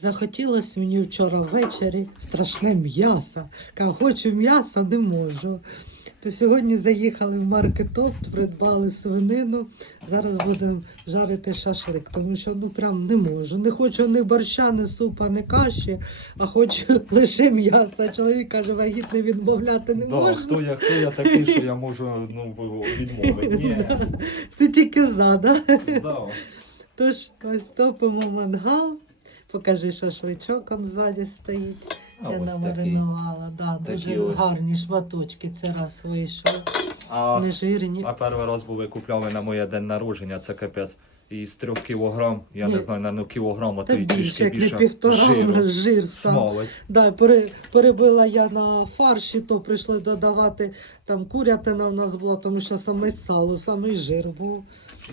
Захотілося мені вчора ввечері страшне м'ясо. Кажу, хочу м'яса, не можу. То сьогодні заїхали в маркетопт, придбали свинину. Зараз будемо жарити шашлик, тому що ну прям не можу. Не хочу ні борща, ні супа, ні каші, а хочу лише м'яса. Чоловік каже, вагітний відмовляти не Да, можна. хто я, хто я такий, що я можу ну, відмовити? Ні. Ти тільки за, да? Да. Тож ось топимо мангал. Покажи шашличок, он ззаді стоїть. А Я ось намаринувала. Да, Такі дуже ось. гарні шматочки. Це раз вийшов. А, Не жирні. а перший раз ви купляли на моє день народження, це капець. І з трьох кілограм, я Ні. не знаю, на кілограм, а то й трішки як не більше півтора жиру. жир сам. Смалить. Да, пере, перебила я на фарші, то прийшли додавати там курятина в нас була, тому що саме сало, саме жир був.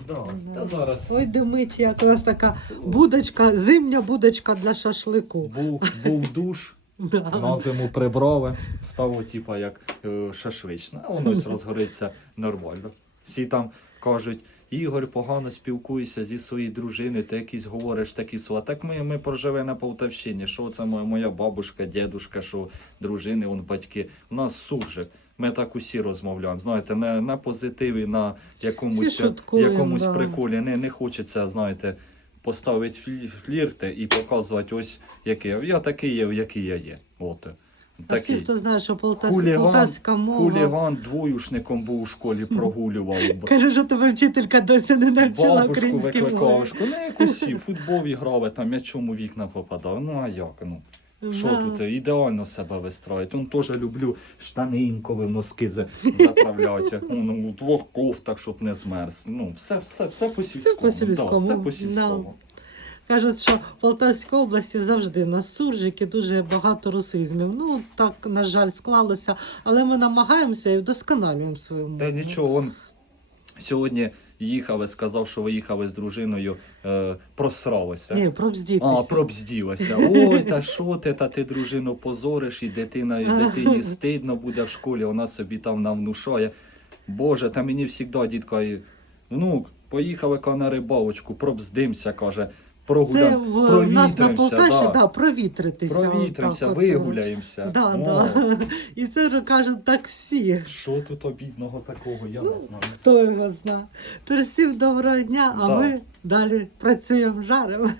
Да. Да. Та зараз Ой, димить, як у нас така будочка, зимня будочка для шашлику. був, був душ, Да. на зиму прибрали, стало типа як е, шашличне, а воно ось розгориться нормально. Всі там кажуть, Ігор погано спілкується зі своєю дружиною, ти якісь говориш такі слова. Так ми, ми проживемо на Полтавщині. Що це моя, моя бабушка, дідушка, що дружини, вон батьки. У нас суржик. Ми так усі розмовляємо. Знаєте, на, на позитиві, на якомусь, шуткуємо, якомусь да. приколі. Не, не хочеться, знаєте, поставити флі- флірти і показувати ось який я. Я такий є, який я є. От. А всі, хто знає, що полтавська, Хуліган, полтавська мова. хуліган двоюшником був у школі, прогулював. Каже, що тебе вчителька досі не навчила Бабушку викликав. Ну, якусь в футбол грали, там м'ячом у вікна попадав. Ну а як? Ну. Що Да. тут ідеально себе вистроїть. Он теж люблю штани інколи носки заправляти. Ну, у двох кофтах, щоб не змерз. Ну, все, все, все по сільському. по-сільському, Да, все по сільському. Кажуть, що в Полтавській області завжди на суржики дуже багато русизмів. Ну так, на жаль, склалося, але ми намагаємося і вдосконалюємо свою мову. Та нічого, он сьогодні їхали, сказав, що виїхали з дружиною, е, просралися. Ні, пробздітися. А, пробзділася. Ой, та що ти, та ти дружину позориш, і дитина, і дитині стидно буде в школі, вона собі там нам внушає. Боже, та мені завжди дід каже, внук, поїхали ка на рибалочку, пробздимся, каже, Це в нас на Полтаві, да, да, провітритися. провітримося, от. вигуляємося. Да, О, да. І це кажуть так всі. Що тут обідного такого, я не знаю. Хто його знає. Тож всім доброго дня, а Да. ми далі працюємо жаримо.